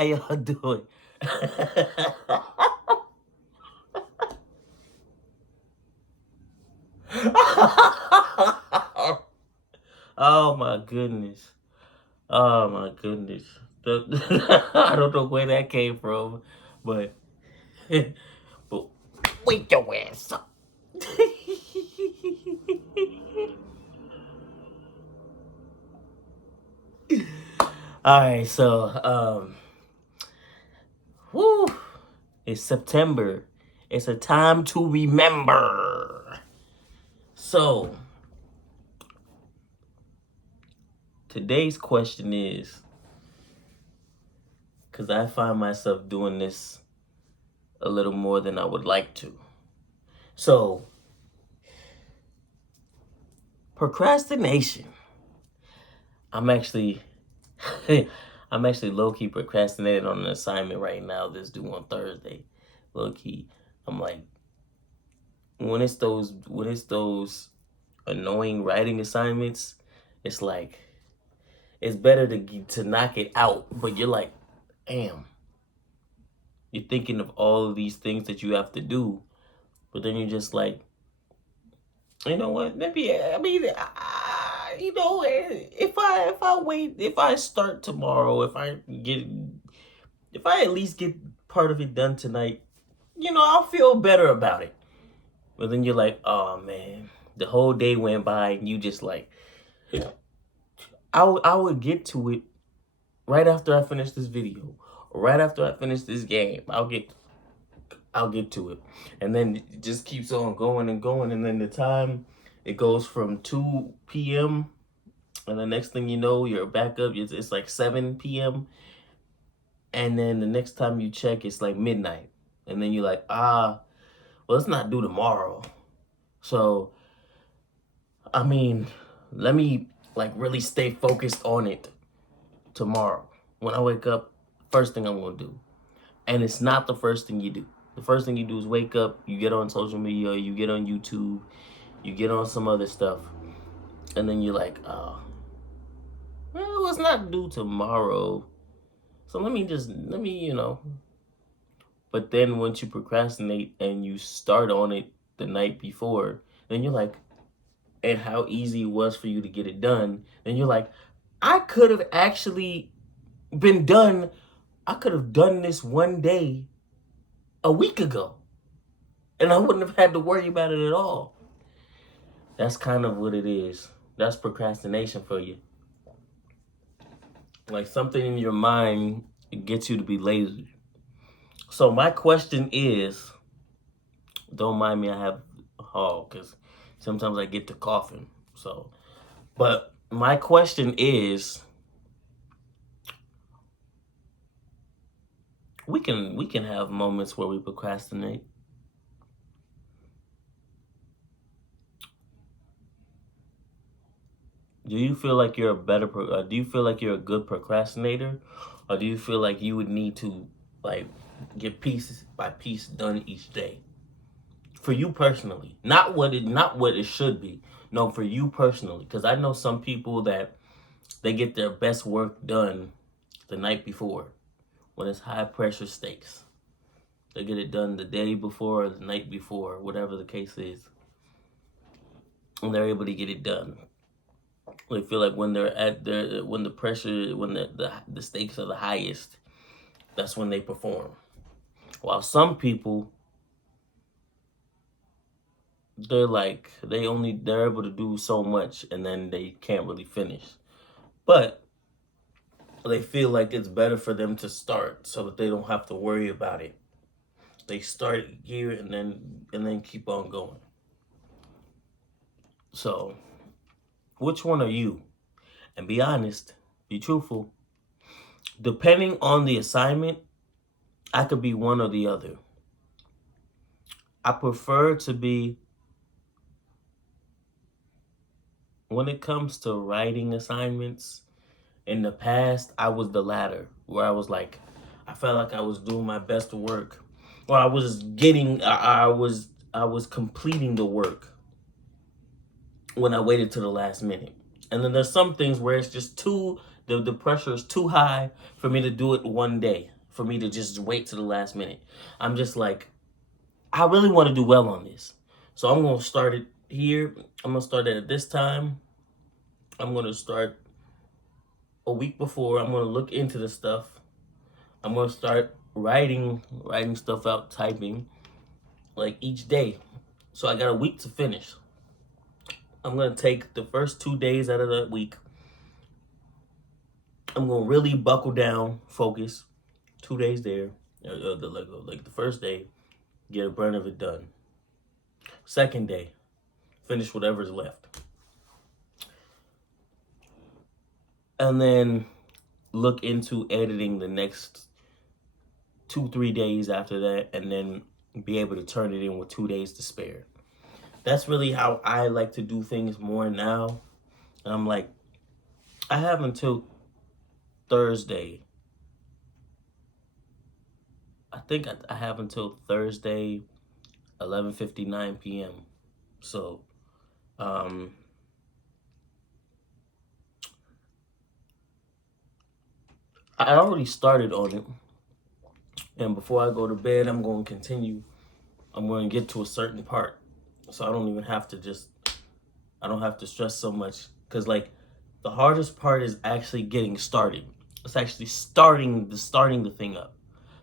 How y'all doing? Oh my goodness. Oh my goodness. I don't know where that came from, but but wake your ass up. All right, so whoo, it's September. It's a time to remember. So today's question is, because I find myself doing this a little more than I would like to. So, procrastination. I'm actually, I'm actually low key procrastinating on an assignment right now that's due on Thursday. Low key, I'm like, when it's those annoying writing assignments, it's like it's better to knock it out. But you're like, damn, you're thinking of all of these things that you have to do, but then you're just like, you know what? Maybe I mean, if I start tomorrow, if I at least get part of it done tonight, I'll feel better about it. But then you're like, oh man, the whole day went by, and you just like, I would get to it right after I finish this video, or right after I finish this game. I'll get to it, and then it just keeps on going and going, and then the time it goes from 2 p.m. and the next thing you know, you're back up. It's like 7 p.m. and then the next time you check, it's like midnight, and then you're like, well, let's not do tomorrow. So, I mean, let me like really stay focused on it tomorrow. When I wake up, first thing I'm gonna do, and it's not the first thing you do. The first thing you do is wake up, you get on social media, you get on YouTube, you get on some other stuff, and then you're like, oh, well, it's not due tomorrow. So let me. But then once you procrastinate and you start on it the night before, then you're like, and how easy it was for you to get it done, then you're like, I could have actually been done. I could have done this one day a week ago, and I wouldn't have had to worry about it at all. That's kind of what it is. That's procrastination for you. Like something in your mind gets you to be lazy. So my question is, don't mind me, I have a hog because sometimes I get to coughing. So, but my question is, we can have moments where we procrastinate. Do you feel like you're do you feel like you're a good procrastinator, or do you feel like you would need to like get piece by piece done each day? For you personally, not what it should be. No, for you personally, because I know some people that they get their best work done the night before when it's high pressure stakes. They get it done the day before or the night before, whatever the case is, and they're able to get it done. They feel like when they're at their when the pressure when the stakes are the highest, that's when they perform. While some people, they're able to do so much and then they can't really finish. But they feel like it's better for them to start so that they don't have to worry about it. They start here and then keep on going. So, which one are you? And be honest, be truthful. Depending on the assignment, I could be one or the other. I prefer to be, when it comes to writing assignments, in the past, I was the latter, where I felt like I was doing my best work, or I was completing the work when I waited to the last minute. And then there's some things where it's just too the pressure is too high for me to do it one day, for me to just wait to the last minute. I'm just like, I really want to do well on this. So I'm going to start it here. I'm going to start it at this time. I'm going to start a week before. I'm going to look into the stuff. I'm going to start writing stuff out, typing, like each day. So I got a week to finish. I'm going to take the first 2 days out of that week. I'm going to really buckle down, focus. 2 days there. Like the first day, get a burn of it done. Second day, finish whatever's left. And then look into editing the next 2-3 days after that, and then be able to turn it in with 2 days to spare. That's really how I like to do things more now. And I'm like, I have until Thursday. I think I have until Thursday, 11:59 p.m. So, I already started on it. And before I go to bed, I'm going to continue. I'm going to get to a certain part. So I don't even have to I don't have to stress so much. Because, like, the hardest part is actually getting started. It's actually starting the thing up.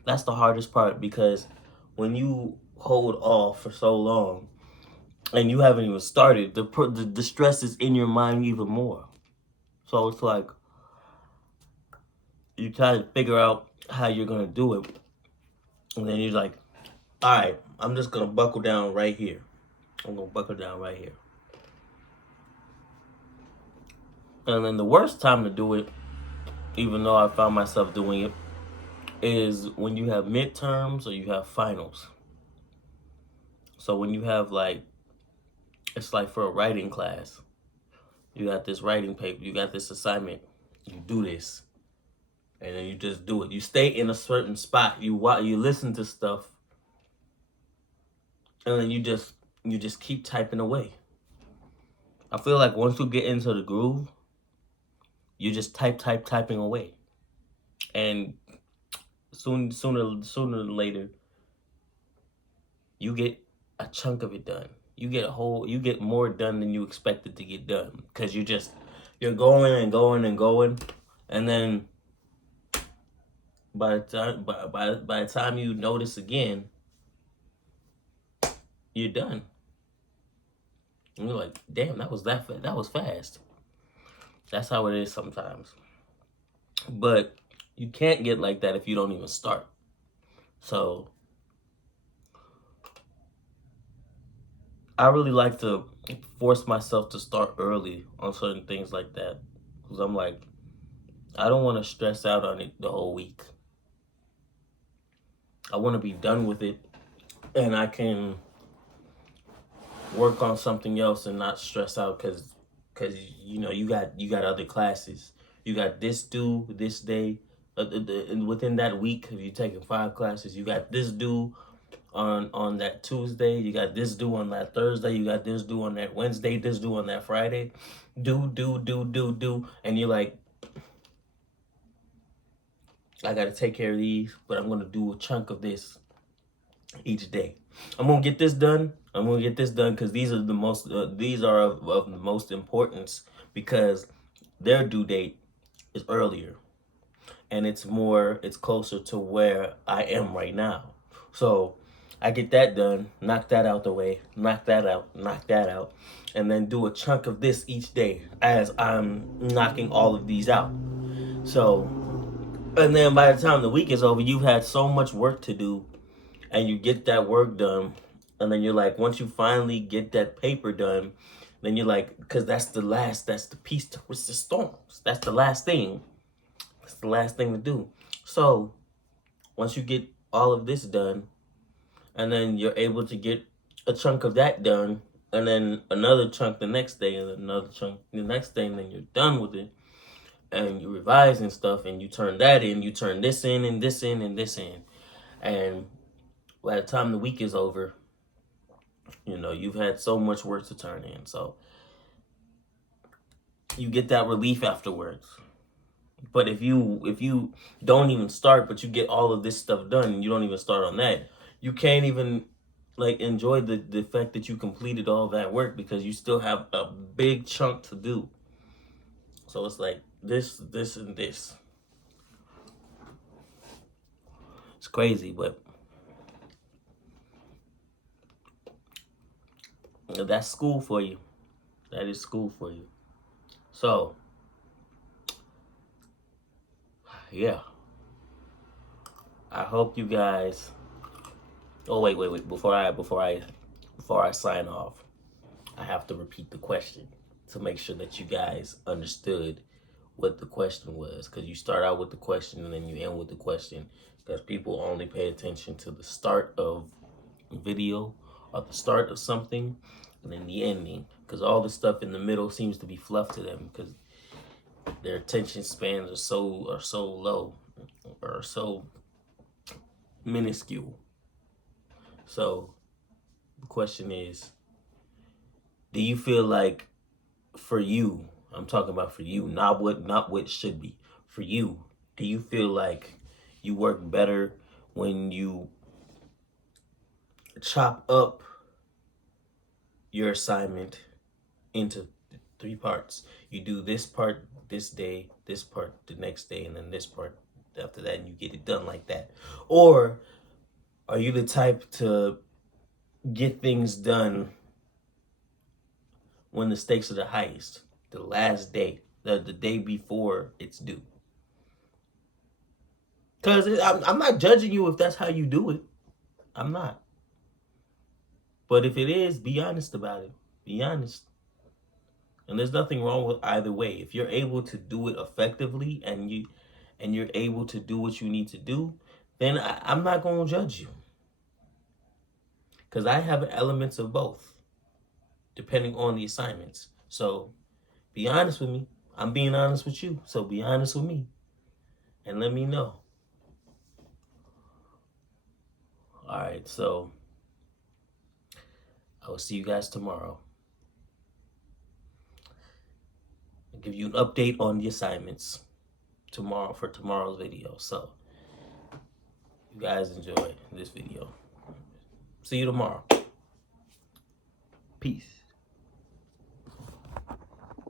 That's the hardest part, because when you hold off for so long and you haven't even started, the stress is in your mind even more. So it's like you try to figure out how you're going to do it. And then you're like, all right, I'm just going to buckle down right here. I'm going to buckle down right here. And then the worst time to do it, even though I found myself doing it, is when you have midterms or you have finals. So when you have, like, it's like for a writing class. You got this writing paper, you got this assignment, you do this, and then you just do it. You stay in a certain spot, you listen to stuff, and then you just keep typing away. I feel like once you get into the groove, you just typing away, and sooner or later, you get a chunk of it done. You get more done than you expected to get done, because you're going and going and going, and then by the time you notice again, you're done. And you're like, damn, that was fast. That's how it is sometimes. But you can't get like that if you don't even start. So I really like to force myself to start early on certain things like that, because I'm like, I don't want to stress out on it the whole week. I want to be done with it, and I can work on something else and not stress out, because you got other classes. You got this due this day, and within that week, if you're taking 5 classes, you got this due on that Tuesday, you got this due on that Thursday, you got this due on that Wednesday, this due on that Friday, do, and you're like, I gotta take care of these, but I'm gonna do a chunk of this each day. I'm gonna get this done. Because these are of the most importance, because their due date is earlier, and it's closer to where I am right now. So I get that done, knock that out the way, knock that out, and then do a chunk of this each day as I'm knocking all of these out. So, and then by the time the week is over, you've had so much work to do, and you get that work done, and then you're like, once you finally get that paper done, then you're like, because that's the piece to resistance. That's the last thing. That's the last thing to do. So once you get all of this done, and then you're able to get a chunk of that done, and then another chunk the next day, and another chunk the next day, and then you're done with it, and you revise and stuff, and you turn that in, you turn this in, and this in, and this in, and by the time the week is over, you've had so much work to turn in, so you get that relief afterwards. But if you don't even start, but you get all of this stuff done, and you don't even start on that, you can't even like enjoy the fact that you completed all that work because you still have a big chunk to do. So it's like this, and this. It's crazy, but that's school for you. That is school for you. So yeah, I hope you guys. Oh wait. Before I sign off, I have to repeat the question to make sure that you guys understood what the question was. Because you start out with the question and then you end with the question. Because people only pay attention to the start of a video or the start of something and then the ending. Because all the stuff in the middle seems to be fluff to them because their attention spans are so low or so minuscule. So the question is, do you feel like for you, I'm talking about for you, not what should be. For you, do you feel like you work better when you chop up your assignment into 3 parts? You do this part this day, this part the next day, and then this part after that, and you get it done like that? Or are you the type to get things done when the stakes are the highest, the last day, the day before it's due? Because I'm not judging you if that's how you do it. I'm not. But if it is, be honest about it. Be honest. And there's nothing wrong with either way. If you're able to do it effectively and you're able to do what you need to do, then I'm not going to judge you. Because I have elements of both, depending on the assignments. So be honest with me. I'm being honest with you. So be honest with me. And let me know. All right, so I will see you guys tomorrow. I'll give you an update on the assignments tomorrow for tomorrow's video. So you guys enjoy this video. See you tomorrow. Peace.